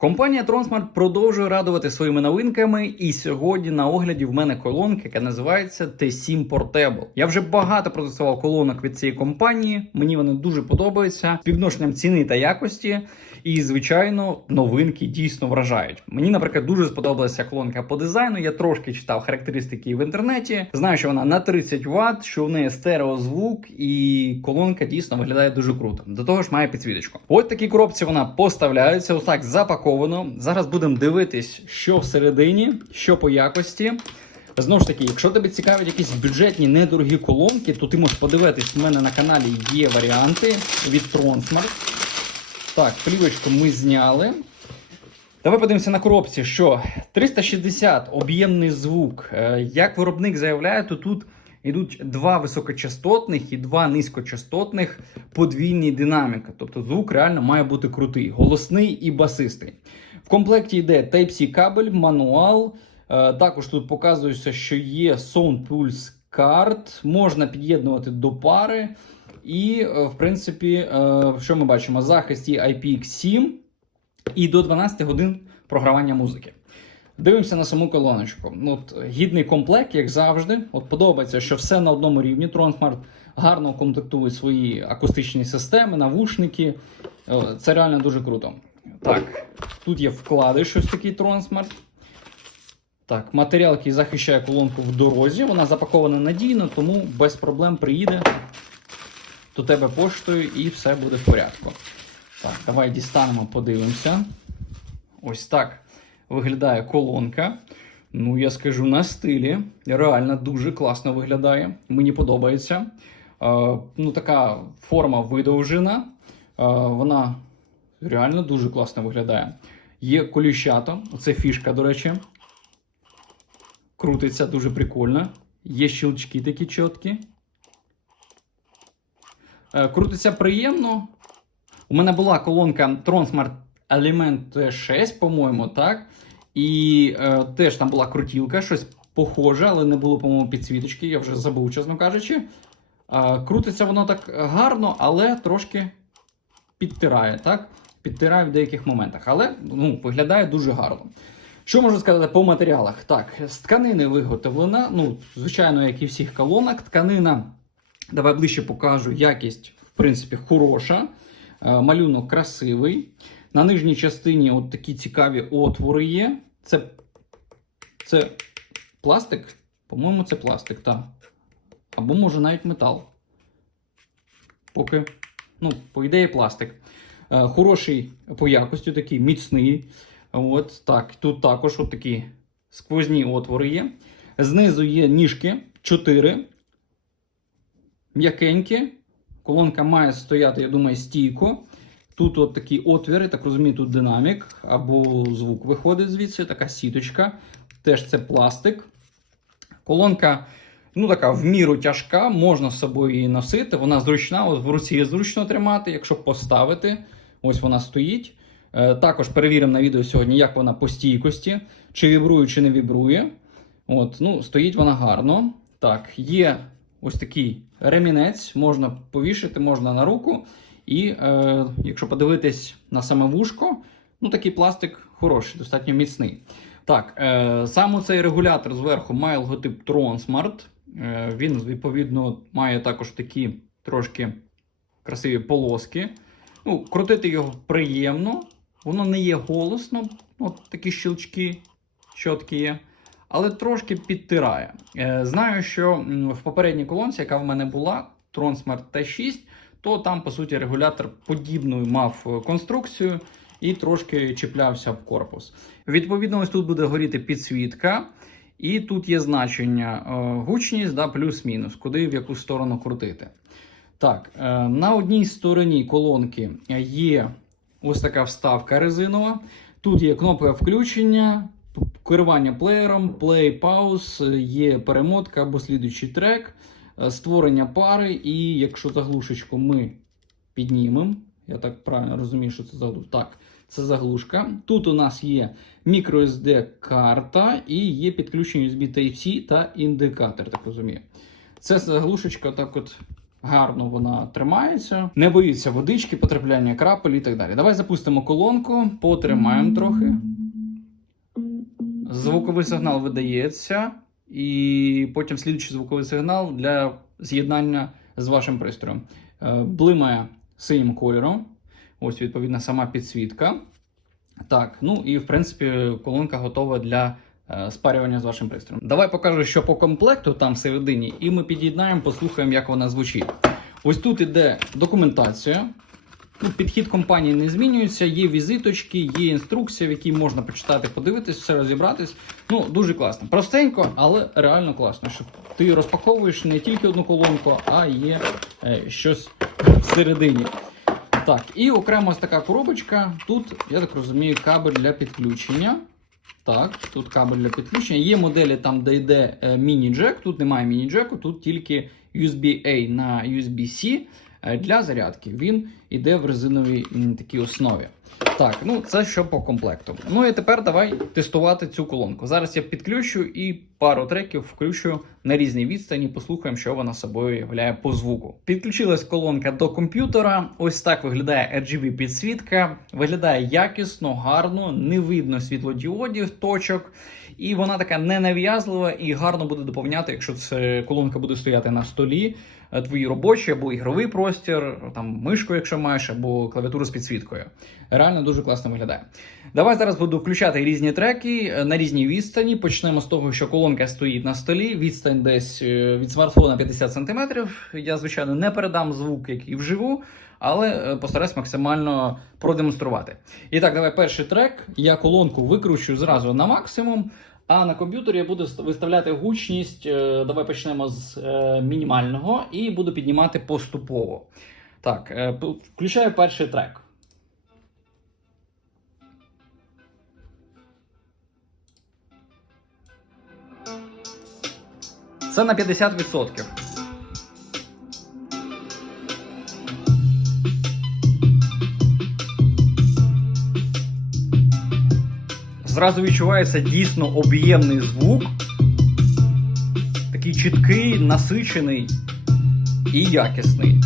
Компанія Tronsmart продовжує радувати своїми новинками, і сьогодні на огляді в мене колонка, яка називається T7 Portable. Я вже багато протестував колонок від цієї компанії. Мені вони дуже подобаються співношенням ціни та якості. І, звичайно, новинки дійсно вражають. Мені, наприклад, дуже сподобалася колонка по дизайну. Я трошки читав характеристики в інтернеті. Знаю, що вона на 30 Вт, що в неї стереозвук, і колонка дійсно виглядає дуже круто. До того ж, має підсвіточку. От такі коробці вона поставляється, ось так запаковано. Зараз будемо дивитись, що всередині, що по якості. Знову ж таки, якщо тебе цікавлять якісь бюджетні недорогі колонки, то ти можеш подивитись, у мене на каналі є варіанти від Tronsmart. Так, плівочку ми зняли. Давай подивимося на коробці, що 360 об'ємний звук. Е, Як виробник заявляє, то тут йдуть два високочастотних і два низькочастотних подвійні динаміки. Тобто звук реально має бути крутий, голосний і басистий. В комплекті йде Type-C кабель, мануал. Е, Також тут показується, що є Sound Pulse Card, можна під'єднувати до пари. І, е, в принципі, е, що ми бачимо? Захист є IPX7 і до 12 годин програвання музики. Дивимося на саму колоночку. Ну, От, гідний комплект, як завжди. От подобається, що все на одному рівні. Tronsmart гарно комплектує свої акустичні системи, навушники. Е, Це реально дуже круто. Так, тут є вкладиш ось такий Tronsmart. Так, матеріал, який захищає колонку в дорозі. Вона запакована надійно, тому без проблем приїде до тебе поштою і все буде в порядку. Так, давай дістанемо, подивимося. Ось так виглядає колонка. Ну, я скажу на стилі. Реально дуже класно виглядає. Мені подобається. Е, ну, така форма видовжена. Е, вона реально дуже класно виглядає. Є коліщато, це фішка, до речі. Крутиться дуже прикольно. Є щелчки такі чіткі. Е, Крутиться приємно. У мене була колонка Tronsmart Element 6, по-моєму, так. І е, теж там була крутілка, щось похоже, але не було, по-моєму, підсвіточки. Я вже забув, чесно кажучи. Е, крутиться воно так гарно, але трошки підтирає, так? Підтирає в деяких моментах. Але ну, виглядає дуже гарно. Що можу сказати по матеріалах? Так, з тканини виготовлена. Ну, звичайно, як і всіх колонок, тканина. Давай ближче покажу. Якість, в принципі, хороша. Е, Малюнок красивий. На нижній частині от такі цікаві отвори є. Це, це пластик? По-моєму, це пластик, так. Або може навіть метал. Поки, ну, по ідеї, пластик. Е, Хороший по якості, такий міцний. От так. Тут також от такі сквозні отвори є. Знизу є ніжки 4 м'якенькі. Колонка має стояти, я думаю, стійко. Тут от такі отвіри, так розумію, тут динамік або звук виходить звідси, така сіточка. Теж це пластик. Колонка, ну така в міру тяжка, можна з собою її носити. Вона зручна, от в руці зручно тримати, якщо поставити. Ось вона стоїть. Е, також перевіримо на відео сьогодні, як вона по стійкості, чи вібрує, чи не вібрує. От, ну, Стоїть вона гарно. Так, є ось такий ремінець, можна повішати, можна на руку. І е, якщо подивитись на саме вушко, ну такий пластик хороший, достатньо міцний. Так, е, саме цей регулятор зверху має логотип Tronsmart. Е, він, відповідно, має також такі трошки красиві полоски. Ну, Крутити його приємно, воно не є голосно, от такі щелчки чіткі є, але трошки підтирає. Е, знаю, що в попередній колонці, яка в мене була, Tronsmart T6, то там, по суті, регулятор подібну мав е, конструкцію і трошки чіплявся в корпус. Відповідно, ось тут буде горіти підсвітка, і тут є значення е, гучність да, плюс-мінус, куди в яку сторону крутити. Так, е, на одній стороні колонки є ось така вставка резинова. Тут є кнопка включення, керування плеєром, плей, пауз, е, є перемотка або слідуючий трек, створення пари. І якщо заглушечку ми піднімемо, я так правильно розумію, що це заглушка. Так, це заглушка. Тут у нас є microSD карта і є підключення USB Type-C та індикатор, так розумію. Це заглушечка так от Гарно вона тримається, не боїться водички, потрапляння крапель і так далі. Давай запустимо колонку, потримаємо трохи. Звуковий сигнал видається, і потім слідуючий звуковий сигнал для з'єднання з вашим пристроєм. Е, Блимає синім кольором. Ось, відповідно, сама підсвітка. Так, ну і в принципі колонка готова для е, спарювання з вашим пристроєм. Давай покажу, що по комплекту там всередині, і ми під'єднаємо, послухаємо, як вона звучить. Ось тут іде документація. Ну, підхід компанії не змінюється, є візиточки, є інструкція, в якій можна почитати, подивитись, все розібратись. Ну, дуже класно. Простенько, але реально класно, що ти розпаковуєш не тільки одну колонку, а є е, щось всередині. Так, і окремо ось така коробочка. Тут, я так розумію, кабель для підключення. Так, тут кабель для підключення. Є моделі там, де йде е, міні-джек. Тут немає міні-джеку, тут тільки USB-A на USB-C е, для зарядки. Він іде в резиновій такій основі. Так, ну це що по комплекту. Ну і тепер давай тестувати цю колонку. Зараз я підключу і пару треків включу на різній відстані. Послухаємо, що вона собою являє по звуку. Підключилась колонка до комп'ютера. Ось так виглядає RGB підсвітка. Виглядає якісно, гарно, не видно світлодіодів, точок. І вона така ненав'язлива і гарно буде доповняти, якщо це колонка буде стояти на столі, е, твої робочі або ігровий простір, там мишку, якщо маєш, або клавіатуру з підсвіткою. Реально дуже класно виглядає. Давай зараз буду включати різні треки е, на різній відстані. Почнемо з того, що колонка стоїть на столі. Відстань десь е, від смартфона 50 см. Я, звичайно, не передам звук, який вживу, але е, постараюсь максимально продемонструвати. І так, давай перший трек. Я колонку викручу зразу на максимум. А на комп'ютері я буду виставляти гучність. Давай почнемо з мінімального і буду піднімати поступово. Так, е, включаю перший трек. Це на 50%. Зразу відчувається дійсно об'ємний звук. Такий чіткий, насичений і якісний.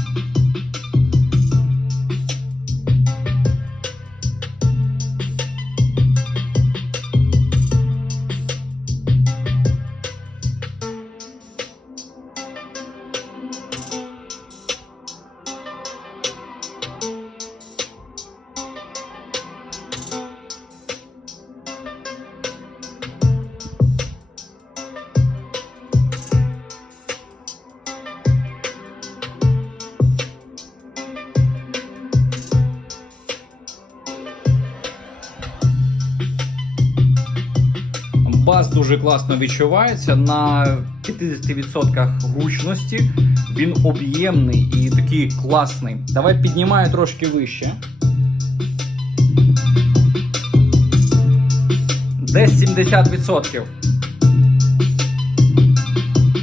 Бас дуже класно відчувається на 50% гучності. Він об'ємний і такий класний. Давай піднімаю трошки вище. Десь 70%.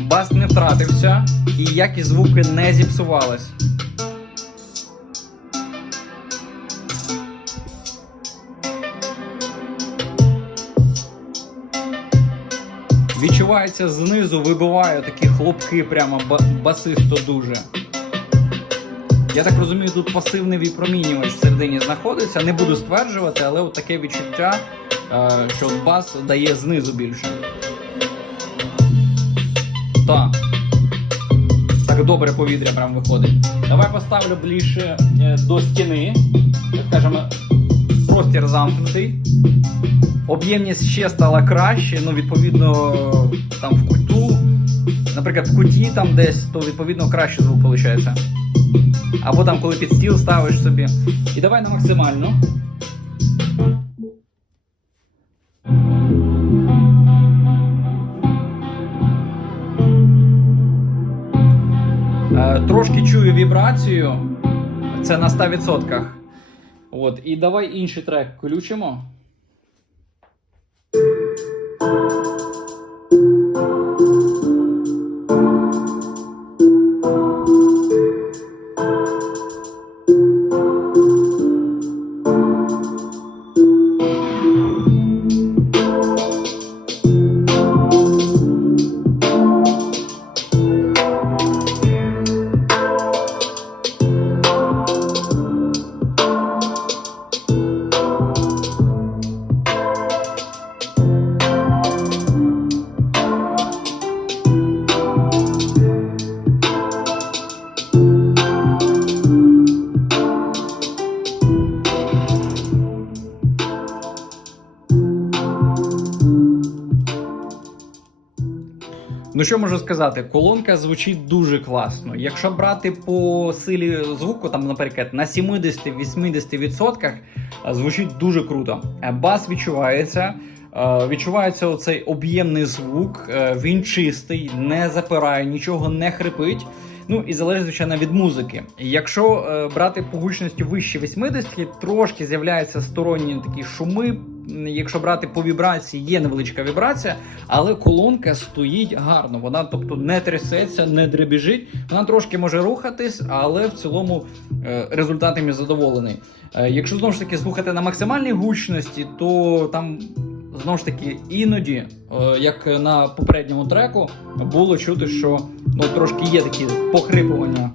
Бас не втратився, і якість звуки не зіпсувалась. Відчувається знизу, вибиває такі хлопки, прямо басисто дуже. Я так розумію, тут пасивний випромінювач всередині знаходиться. Не буду стверджувати, але от таке відчуття, е, що бас дає знизу більше. Так. Так добре повітря прям виходить. Давай поставлю ближче е, до стіни. Скажемо, простір замкнутий. Об'ємність ще стала краще, ну, відповідно, там в куту, наприклад, в куті там десь, то відповідно краще звук виходить. Або там, коли під стіл ставиш собі. І давай на максимально. Е, Трошки чую вібрацію. Це на 100%. От, і давай інший трек включимо. Ну що можу сказати, колонка звучить дуже класно. Якщо брати по силі звуку, там, наприклад, на 70-80% е, звучить дуже круто. Е, Бас відчувається. е, Відчувається оцей об'ємний звук, він чистий, не запирає, нічого не хрипить. Ну і залежить, звичайно, від музики. Якщо брати по гучності вище 80, трошки з'являються сторонні такі шуми. Якщо брати по вібрації, є невеличка вібрація, але колонка стоїть гарно. Вона, тобто, не трясеться, не дребіжить. Вона трошки може рухатись, але в цілому е, результатом задоволений. Е, Якщо знову ж таки слухати на максимальній гучності, то там знову ж таки іноді, е, як на попередньому треку, було чути, що ну трошки є такі похрипування.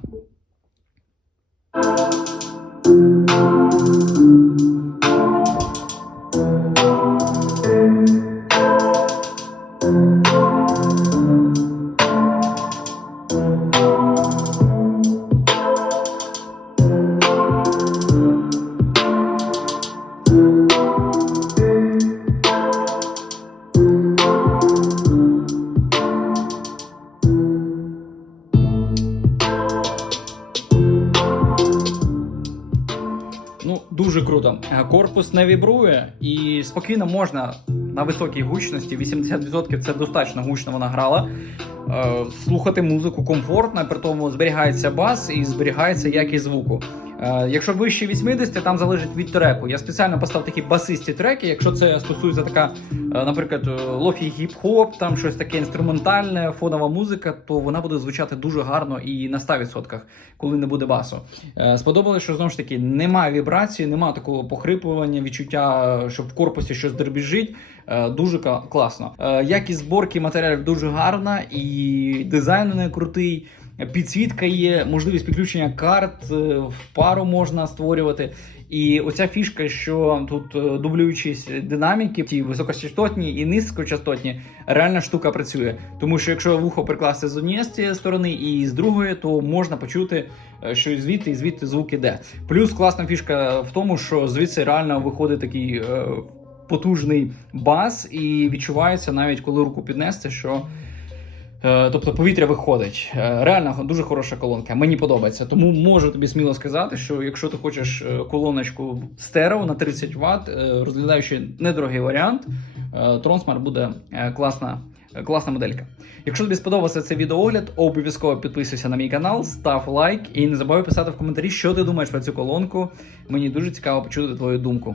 Дуже круто. Е, Корпус не вібрує і спокійно можна на високій гучності, 80% це достатньо гучно вона грала. е, Слухати музику комфортно, при тому зберігається бас і зберігається якість звуку. Е, Якщо вище 80, там залежить від треку. Я спеціально поставив такі басисті треки. Якщо це стосується така, е, наприклад, е, лофі гіп-хоп, там щось таке інструментальне, фонова музика, то вона буде звучати дуже гарно і на 100%, коли не буде басу. Сподобалось, що знову ж таки немає вібрації, немає такого похрипування, відчуття, що в корпусі щось дребіжить. Е, Дуже класно. Якість зборки матеріалів дуже гарна, і дизайн у неї крутий. Підсвітка є, можливість підключення карт е, в пару можна створювати. І оця фішка, що тут е, дублюючись динаміки, ті високочастотні і низькочастотні, реальна штука працює. Тому що якщо вухо прикласти з однієї сторони і з другої, то можна почути, е, що звідти, і звідти звук іде. Плюс класна фішка в тому, що звідси реально виходить такий потужний бас, і відчувається навіть коли руку піднести, що. Е, Тобто повітря виходить. Е, Реально дуже хороша колонка. Мені подобається. Тому можу тобі сміло сказати, що якщо ти хочеш е, колоночку стерео на 30 Вт, розглядаючи недорогий варіант, Tronsmart буде класна, класна моделька. Якщо тобі сподобався цей відеоогляд, обов'язково підписуйся на мій канал, став лайк і не забувай писати в коментарі, що ти думаєш про цю колонку. Мені дуже цікаво почути твою думку.